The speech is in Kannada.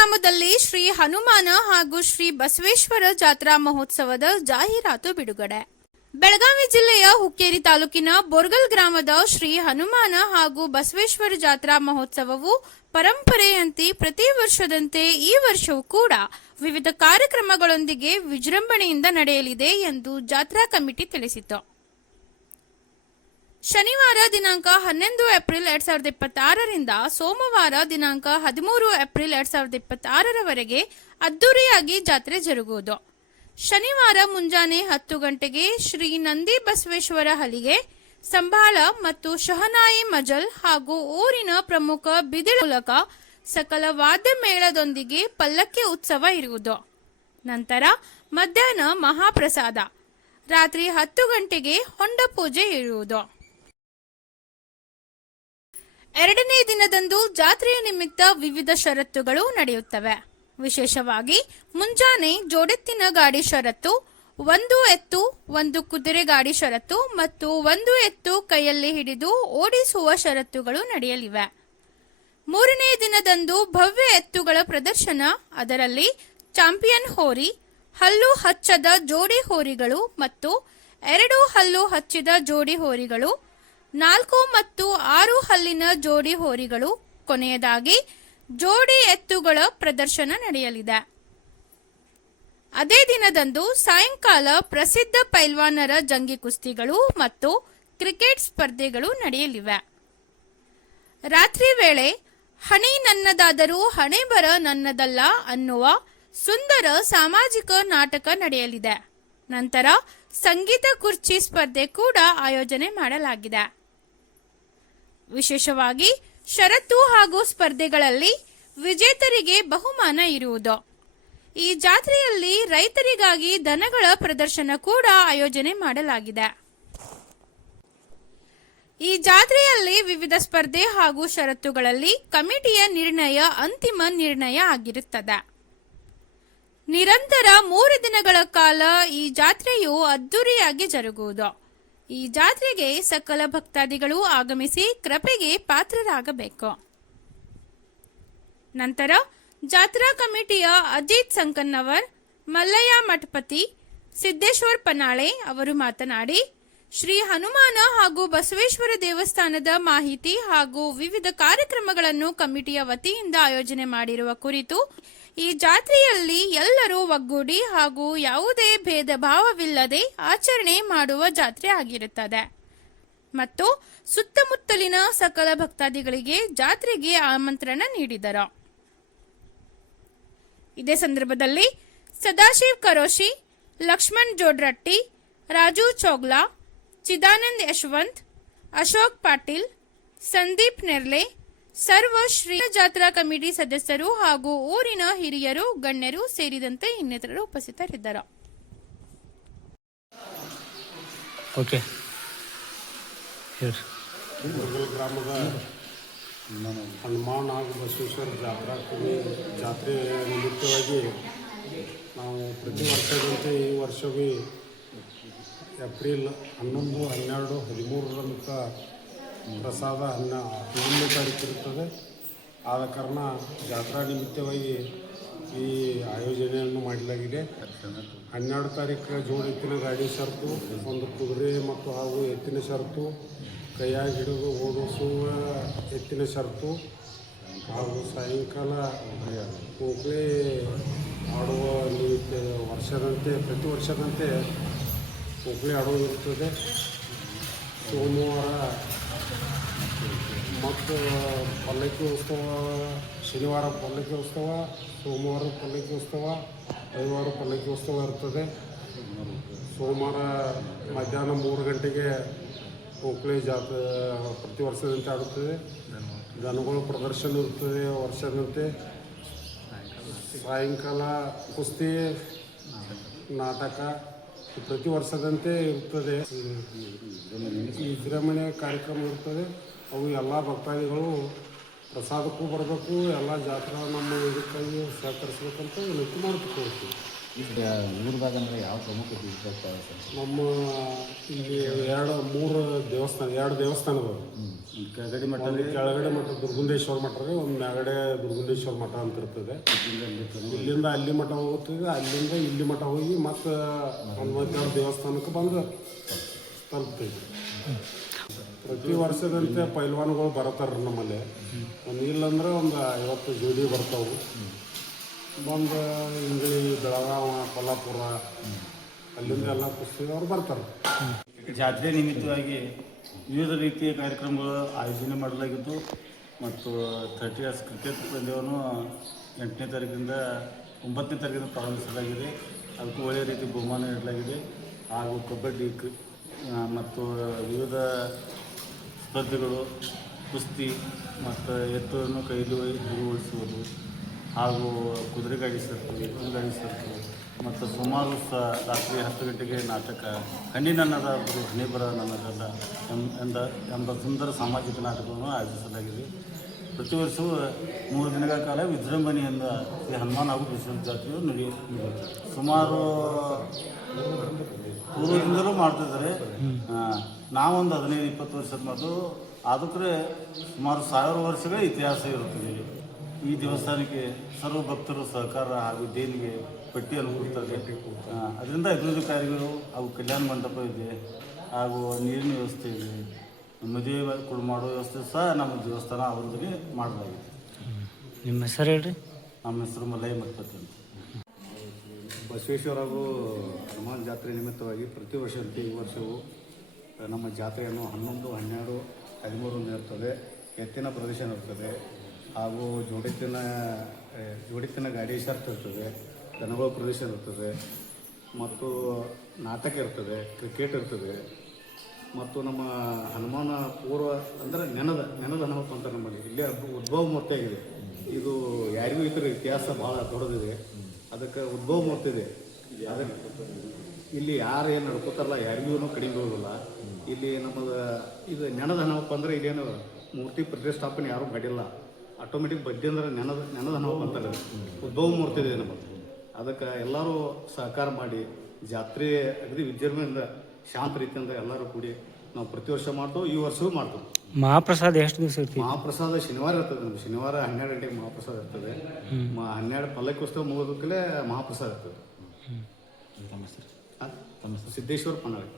ಗ್ರಾಮದಲ್ಲಿ ಶ್ರೀ ಹನುಮಾನ ಹಾಗೂ ಶ್ರೀ ಬಸವೇಶ್ವರ ಜಾತ್ರಾ ಮಹೋತ್ಸವದ ಜಾಹೀರಾತು ಬಿಡುಗಡೆ. ಬೆಳಗಾವಿ ಜಿಲ್ಲೆಯ ಹುಕ್ಕೇರಿ ತಾಲೂಕಿನ ಬೋರ್ಗಲ್ ಗ್ರಾಮದ ಶ್ರೀ ಹನುಮಾನ ಹಾಗೂ ಬಸವೇಶ್ವರ ಜಾತ್ರಾ ಮಹೋತ್ಸವವು ಪರಂಪರೆಯಂತೆ ಪ್ರತಿ ವರ್ಷದಂತೆ ಈ ವರ್ಷವೂ ಕೂಡ ವಿವಿಧ ಕಾರ್ಯಕ್ರಮಗಳೊಂದಿಗೆ ವಿಜೃಂಭಣೆಯಿಂದ ನಡೆಯಲಿದೆ ಎಂದು ಜಾತ್ರಾ ಕಮಿಟಿ ತಿಳಿಸಿತು. ಶನಿವಾರ ದಿನಾಂಕ 11 ಏಪ್ರಿಲ್ 2026ರಿಂದ ಸೋಮವಾರ ದಿನಾಂಕ 13 ಏಪ್ರಿಲ್ 2026ರವರೆಗೆ ಅದ್ದೂರಿಯಾಗಿ ಜಾತ್ರೆ ಜರುಗುವುದು. ಶನಿವಾರ ಮುಂಜಾನೆ 10 ಗಂಟೆಗೆ ಶ್ರೀ ನಂದಿ ಬಸವೇಶ್ವರ ಹಲಿಗೆ, ಸಂಬಾಳ ಮತ್ತು ಶಹನಾಯಿ ಮಜಲ್ ಹಾಗೂ ಊರಿನ ಪ್ರಮುಖ ಬಿದಿಳು ಮೂಲಕ ಸಕಲ ವಾದ್ಯ ಮೇಳದೊಂದಿಗೆ ಪಲ್ಲಕ್ಕಿ ಉತ್ಸವ ಇರುವುದು. ನಂತರ ಮಧ್ಯಾಹ್ನ ಮಹಾಪ್ರಸಾದ, ರಾತ್ರಿ 10 ಗಂಟೆಗೆ ಹೊಂಡ ಪೂಜೆ ಇರುವುದು. ಎರಡನೇ ದಿನದಂದು ಜಾತ್ರೆಯ ನಿಮಿತ್ತ ವಿವಿಧ ಷರತ್ತುಗಳು ನಡೆಯುತ್ತವೆ. ವಿಶೇಷವಾಗಿ ಮುಂಜಾನೆ ಜೋಡೆತ್ತಿನ ಗಾಡಿ ಷರತ್ತು, 1 ಎತ್ತು 1 ಕುದುರೆ ಗಾಡಿ ಷರತ್ತು ಮತ್ತು 1 ಎತ್ತು ಕೈಯಲ್ಲಿ ಹಿಡಿದು ಓಡಿಸುವ ಷರತ್ತುಗಳು ನಡೆಯಲಿವೆ. ಮೂರನೇ ದಿನದಂದು ಭವ್ಯ ಎತ್ತುಗಳ ಪ್ರದರ್ಶನ, ಅದರಲ್ಲಿ ಚಾಂಪಿಯನ್ ಹೋರಿ, ಹಲ್ಲು ಹಚ್ಚದ ಜೋಡಿ ಹೋರಿಗಳು ಮತ್ತು 2 ಹಲ್ಲು ಹಚ್ಚಿದ ಜೋಡಿ ಹೋರಿಗಳು, 4 ಮತ್ತು 6 ಹಲ್ಲಿನ ಜೋಡಿ ಹೋರಿಗಳು, ಕೊನೆಯದಾಗಿ ಜೋಡಿ ಎತ್ತುಗಳ ಪ್ರದರ್ಶನ ನಡೆಯಲಿದೆ. ಅದೇ ದಿನದಂದು ಸಾಯಂಕಾಲ ಪ್ರಸಿದ್ಧ ಪೈಲ್ವಾನರ ಜಂಗಿ ಕುಸ್ತಿಗಳು ಮತ್ತು ಕ್ರಿಕೆಟ್ ಸ್ಪರ್ಧೆಗಳು ನಡೆಯಲಿವೆ. ರಾತ್ರಿ ವೇಳೆ ಹಣಿ ನನ್ನದಾದರೂ ಹಣೆ ಬರ ನನ್ನದಲ್ಲ ಅನ್ನುವ ಸುಂದರ ಸಾಮಾಜಿಕ ನಾಟಕ ನಡೆಯಲಿದೆ. ನಂತರ ಸಂಗೀತ ಕುರ್ಚಿ ಸ್ಪರ್ಧೆ ಕೂಡ ಆಯೋಜನೆ ಮಾಡಲಾಗಿದೆ. ವಿಶೇಷವಾಗಿ ಷರತ್ತು ಹಾಗೂ ಸ್ಪರ್ಧೆಗಳಲ್ಲಿ ವಿಜೇತರಿಗೆ ಬಹುಮಾನ ಇರುವುದು. ಈ ಜಾತ್ರೆಯಲ್ಲಿ ರೈತರಿಗಾಗಿ ದನಗಳ ಪ್ರದರ್ಶನ ಕೂಡ ಆಯೋಜನೆ ಮಾಡಲಾಗಿದೆ. ಈ ಜಾತ್ರೆಯಲ್ಲಿ ವಿವಿಧ ಸ್ಪರ್ಧೆ ಹಾಗೂ ಷರತ್ತುಗಳಲ್ಲಿ ಕಮಿಟಿಯ ನಿರ್ಣಯ ಅಂತಿಮ ನಿರ್ಣಯ ಆಗಿರುತ್ತದೆ. ನಿರಂತರ 3 ದಿನಗಳ ಕಾಲ ಈ ಜಾತ್ರೆಯು ಅದ್ದೂರಿಯಾಗಿ ಜರುಗುವುದು. ಈ ಜಾತ್ರೆಗೆ ಸಕಲ ಭಕ್ತಾದಿಗಳು ಆಗಮಿಸಿ ಕೃಪೆಗೆ ಪಾತ್ರರಾಗಬೇಕು. ನಂತರ ಜಾತ್ರಾ ಕಮಿಟಿಯ ಅಜಿತ್ ಸಂಕನ್ನವರ್, ಮಲ್ಲಯ್ಯ ಮಠಪತಿ, ಸಿದ್ದೇಶ್ವರ್ ಪನಾಳೆ ಅವರು ಮಾತನಾಡಿ, ಶ್ರೀ ಹನುಮಾನ ಹಾಗೂ ಬಸವೇಶ್ವರ ದೇವಸ್ಥಾನದ ಮಾಹಿತಿ ಹಾಗೂ ವಿವಿಧ ಕಾರ್ಯಕ್ರಮಗಳನ್ನು ಕಮಿಟಿಯ ವತಿಯಿಂದ ಆಯೋಜನೆ ಮಾಡಿರುವ ಕುರಿತು, ಈ ಜಾತ್ರೆಯಲ್ಲಿ ಎಲ್ಲರೂ ಒಗ್ಗೂಡಿ ಹಾಗೂ ಯಾವುದೇ ಭೇದ ಭಾವವಿಲ್ಲದೆ ಆಚರಣೆ ಮಾಡುವ ಜಾತ್ರೆ ಆಗಿರುತ್ತದೆ ಮತ್ತು ಸುತ್ತಮುತ್ತಲಿನ ಸಕಲ ಭಕ್ತಾದಿಗಳಿಗೆ ಜಾತ್ರೆಗೆ ಆಮಂತ್ರಣ ನೀಡಿದರು. ಇದೇ ಸಂದರ್ಭದಲ್ಲಿ ಸದಾಶಿವ್ ಕರೋಶಿ, ಲಕ್ಷ್ಮಣ್ ಜೋಡ್ರಟ್ಟಿ, ರಾಜು ಚೋಗ್ಲಾ, ಚಿದಾನಂದ್ ಯಶವಂತ್, ಅಶೋಕ್ ಪಾಟೀಲ್, ಸಂದೀಪ್ ನೆರ್ಲೆ, ಸರ್ವ ಶ್ರೀ ಜಾತ್ರಾ ಕಮಿಟಿ ಸದಸ್ಯರು ಹಾಗೂ ಊರಿನ ಹಿರಿಯರು, ಗಣ್ಯರು ಸೇರಿದಂತೆ ಇನ್ನಿತರರು ಉಪಸ್ಥಿತರಿದ್ದರು. ಗ್ರಾಮದ ಹನುಮಾನ್ ಹಾಗೂ ಬಸವೇಶ್ವರ ಜಾತ್ರೆ ನಿಮಿತ್ತವಾಗಿ ನಾವು ಪ್ರತಿ ವರ್ಷದಂತೆ ಈ ವರ್ಷವೂ ಏಪ್ರಿಲ್ 11, 12, 13ರಂತ ಪ್ರಸಾದ 11ನೇ ತಾರೀಕು ಇರುತ್ತದೆ. ಆದ ಕಾರಣ ಜಾತ್ರಾ ನಿಮಿತ್ತವಾಗಿ ಈ ಆಯೋಜನೆಯನ್ನು ಮಾಡಲಾಗಿದೆ. 12 ತಾರೀಕು ಜೋಡಿ ಎತ್ತಿನ ಗಾಡಿ ಷರತ್ತು, 1 ಕುದುರೆ ಮತ್ತು ಹಾಗೂ ಎತ್ತಿನ ಷರತ್ತು, ಕೈಯಾಗಿ ಹಿಡಿದು ಓಡಿಸುವ ಎತ್ತಿನ ಷರತ್ತು ಹಾಗೂ ಸಾಯಂಕಾಲ ಕೋಕ್ಲೆ ಆಡುವ ನಿಮಿತ್ತ ಪ್ರತಿ ವರ್ಷದಂತೆ ಕೋಕ್ಲೆ ಆಡುವುದಿರುತ್ತದೆ. ಸೋಮವಾರ ಮತ್ತು ಪಲ್ಲಕ್ಕಿ ಉತ್ಸವ, ಶನಿವಾರ ಪಲ್ಲಕ್ಕಿ ಉತ್ಸವ, ಸೋಮವಾರ ಪಲ್ಲಕ್ಕಿ ಉತ್ಸವ, ರವಿವಾರ ಪಲ್ಲಕ್ಕಿ ಉತ್ಸವ ಇರ್ತದೆ. ಸೋಮವಾರ ಮಧ್ಯಾಹ್ನ 3 ಗಂಟೆಗೆ ಕೋಕ್ಲೆ ಜಾತ್ರೆ ಪ್ರತಿ ವರ್ಷದಂತೆ ಆಡುತ್ತದೆ. ದನಗಳ ಪ್ರದರ್ಶನ ಇರ್ತದೆ ವರ್ಷದಂತೆ. ಸಾಯಂಕಾಲ ಕುಸ್ತಿ, ನಾಟಕ ಪ್ರತಿ ವರ್ಷದಂತೆ ಇರ್ತದೆ. ವಿಜೃಂಭಣೆ ಕಾರ್ಯಕ್ರಮ ಇರ್ತದೆ. ಅವು ಎಲ್ಲ ಭಕ್ತಾದಿಗಳು ಪ್ರಸಾದಕ್ಕೂ ಬರಬೇಕು, ಎಲ್ಲ ಜಾತ್ರಾ ನಮ್ಮ ಇದಕ್ಕಾಗಿ ಸಹಕರಿಸಬೇಕಂತ ವಿನಂತಿ ಮಾಡ್ಕೊಳ್ತೀವಿ. ಇದು ಊರದಾಗ ಅಂದರೆ ಯಾವ ಪ್ರಮುಖ ಇರ್ತಾರೆ ಸರ್? ನಮ್ಮ ಇಲ್ಲಿ ಮೂರು ದೇವಸ್ಥಾನಗಳು. ಕೆಳಗಡೆ ಮಠ ಒಂದು ಕೆಳಗಡೆ ಮಠ ದುರ್ಗುಂದೇಶ್ವರ ಮಠ ರೀ, ಒಂದು ಮ್ಯಾಗಡೆ ದುರ್ಗುಂದೇಶ್ವರ ಮಠ ಅಂತ ಇರ್ತದೆ. ಇಲ್ಲಿಂದ ಅಲ್ಲಿ ಮಠ ಹೋಗ್ತದೆ, ಅಲ್ಲಿಂದ ಇಲ್ಲಿ ಮಠ ಹೋಗಿ ಮತ್ತು ಹನುಮಂತ ದೇವಸ್ಥಾನಕ್ಕೆ ಬಂದು ತಲುಪ್ತೈತಿ. ಪ್ರತಿ ವರ್ಷದಂತೆ ಪೈಲ್ವಾನ್ಗಳು ಬರ್ತಾರೆ ನಮ್ಮಲ್ಲಿ. ಒಂದು ಇಲ್ಲಂದ್ರೆ ಒಂದು 50 ಜೋಡಿ ಬರ್ತಾವೆ. ಬಂದು ಇಂಗಳಿ, ಬೆಳಗಾವ, ಕೊಲ್ಲಾಪುರ ಅಲ್ಲಿಂದ ಎಲ್ಲ ಕುಸ್ತಿದವ್ರು ಬರ್ತಾರೆ. ಜಾತ್ರೆ ನಿಮಿತ್ತವಾಗಿ ವಿವಿಧ ರೀತಿಯ ಕಾರ್ಯಕ್ರಮಗಳು ಆಯೋಜನೆ ಮಾಡಲಾಗಿದ್ದು ಮತ್ತು 30 ಇಯರ್ಸ್ ಕ್ರಿಕೆಟ್ ಪಂದ್ಯವನ್ನು 8ನೇ ತಾರೀಕಿಂದ 9ನೇ ತಾರೀಕಿಂದ ಪ್ರಾರಂಭಿಸಲಾಗಿದೆ. ಅದಕ್ಕೂ ಒಳ್ಳೆಯ ರೀತಿ ಬಹುಮಾನ ನೀಡಲಾಗಿದೆ. ಹಾಗೂ ಕಬಡ್ಡಿ ಮತ್ತು ವಿವಿಧ ಸ್ಪರ್ಧೆಗಳು, ಕುಸ್ತಿ ಮತ್ತು ಎತ್ತುವನ್ನು ಕೈಲಿ ಓಡಿಸುವುದು ಹಾಗೂ ಕುದುರೆ ಗಾಡಿ ಸರ್ಕು, ಎತ್ತಿನ ಗಾಡಿ ಸರ್ಕು ಮತ್ತು ಸುಮಾರು ರಾತ್ರಿ 10 ಗಂಟೆಗೆ ನಾಟಕ ಹಣ್ಣಿನನ್ನದ ಹಣಿಬರ ನನ್ನದಲ್ಲ ಎಂಬ ಸುಂದರ ಸಾಮಾಜಿಕ ನಾಟಕವನ್ನು ಆಯೋಜಿಸಲಾಗಿದೆ. ಪ್ರತಿ ವರ್ಷವೂ 3 ದಿನಗಳ ಕಾಲ ವಿಜೃಂಭಣೆಯಿಂದ ಶ್ರೀ ಹನುಮಾನ್ ಹಾಗೂ ವಿಶ್ವನಾಥ ಜಾತ್ರೆಯು ನಡೆಯುತ್ತದೆ. ಸುಮಾರು ಪೂರ್ವದಿಂದಲೂ ಮಾಡ್ತಿದ್ದಾರೆ. ನಾವೊಂದು 15-20 ವರ್ಷದ ಮೊದಲು ಅದಕ್ಕೆ ಸುಮಾರು 1000 ವರ್ಷಗಳ ಇತಿಹಾಸ ಇರುತ್ತದೆ. ಈ ದೇವಸ್ಥಾನಕ್ಕೆ ಸರ್ವ ಭಕ್ತರು ಸಹಕಾರ ಹಾಗೂ ದೇಣಿಗೆ ಪಟ್ಟಿಯನ್ನು ಕೊಡ್ತಾರೆ. ಅದರಿಂದ ಅಭಿವೃದ್ಧಿ ಕಾರ್ಯಗಳು ಹಾಗೂ ಕಲ್ಯಾಣ ಮಂಟಪ ಇದೆ, ಹಾಗೂ ನೀರಿನ ವ್ಯವಸ್ಥೆ ಇದೆ, ಮದುವೆ ಮಾಡೋ ವ್ಯವಸ್ಥೆ ಸಹ ನಮ್ಮ ದೇವಸ್ಥಾನ ಅವರೊಂದಿಗೆ ಮಾಡಲಾಗಿದೆ. ನಿಮ್ಮ ಹೆಸರು ಹೇಳ್ರಿ? ನಮ್ಮ ಹೆಸರು ಮಲ್ಲಯ್ಯ ಮಠಪತಿ ಅಂತ. ಬಸವೇಶ್ವರ ಹಾಗೂ ಹನುಮಾನ್ ಜಾತ್ರೆ ನಿಮಿತ್ತವಾಗಿ ಪ್ರತಿ ವರ್ಷದಂತೆ ಈ ವರ್ಷವೂ ನಮ್ಮ ಜಾತ್ರೆಯನ್ನು 11, 12, 13 ಇರ್ತದೆ. ಎತ್ತಿನ ಪ್ರದರ್ಶನ ಇರ್ತದೆ, ಹಾಗೂ ಜೋಡಿತ್ತಿನ ಗಾಡಿ ಶರ್ಟ್ ಇರ್ತದೆ, ದನಗಳ ಪ್ರದರ್ಶನ ಇರ್ತದೆ, ಮತ್ತು ನಾಟಕ ಇರ್ತದೆ, ಕ್ರಿಕೆಟ್ ಇರ್ತದೆ. ಮತ್ತು ನಮ್ಮ ಹನುಮಾನ ಪೂರ್ವ ಅಂದರೆ ನೆನದ ಹನುಮಪ್ಪ ಅಂತ ನಮ್ಮಲ್ಲಿ ಇಲ್ಲೇ ಉದ್ಭವ ಮೂರ್ತಿ ಆಗಿದೆ. ಇದು ಯಾರಿಗೂ ಈ ಥರ ಇತಿಹಾಸ ಭಾಳ ದೊಡ್ಡದಿದೆ. ಅದಕ್ಕೆ ಉದ್ಭವ ಮೂರ್ತಿ ಇದೆ. ಅದಕ್ಕೆ ಇಲ್ಲಿ ಯಾರು ಏನು ನಡ್ಕೋತಾರಲ್ಲ ಯಾರಿಗೂ ಕಡಿಮೆ ಬರೋದಿಲ್ಲ. ಇಲ್ಲಿ ನಮ್ಮದು ಇದು ನೆನದ ಹನುಮಪ್ಪ ಅಂದರೆ ಇಲ್ಲೇನು ಮೂರ್ತಿ ಪ್ರತಿಷ್ಠಾಪನೆ ಯಾರೂ ಮಾಡಿಲ್ಲ. ಆಟೋಮೆಟಿಕ್ ಬಡ್ಡಿ ಅಂದ್ರೆ ನೆನದ ಹನುಮಪ್ಪ ಅಂತಾರೆ. ಉದ್ಭವ ಮೂರ್ತಿ ಇದೆ ನಮ್ಮದು. ಅದಕ್ಕೆ ಎಲ್ಲರೂ ಸಹಕಾರ ಮಾಡಿ ಜಾತ್ರೆ ಅಗದಿ ವಿಜೃಂಭಣೆಯಿಂದ ಶಾಂತ ರೀತಿಯಿಂದ ಎಲ್ಲರೂ ಕೂಡಿ ನಾವು ಪ್ರತಿ ವರ್ಷ ಮಾಡ್ತೇವೆ. ಈ ವರ್ಷವೂ ಮಾಡ್ತೇವೆ. ಮಹಾಪ್ರಸಾದ ಎಷ್ಟು ದಿವಸ ಇರ್ತೀವಿ? ಮಹಾಪ್ರಸಾದ ಶನಿವಾರ ಇರ್ತದೆ. ನಮ್ಗೆ ಶನಿವಾರ 12 ಗಂಟೆಗೆ ಮಹಾಪ್ರಸಾದ ಇರ್ತದೆ. 12 ಪಲ್ಲಕ್ಕಿ ಉತ್ಸವ ಮುಗಿದಕ್ಕಲೇ ಮಹಾಪ್ರಸಾದ ಇರ್ತದೆ. ಸಿದ್ದೇಶ್ವರ ಪನ್ನಾಳಿ.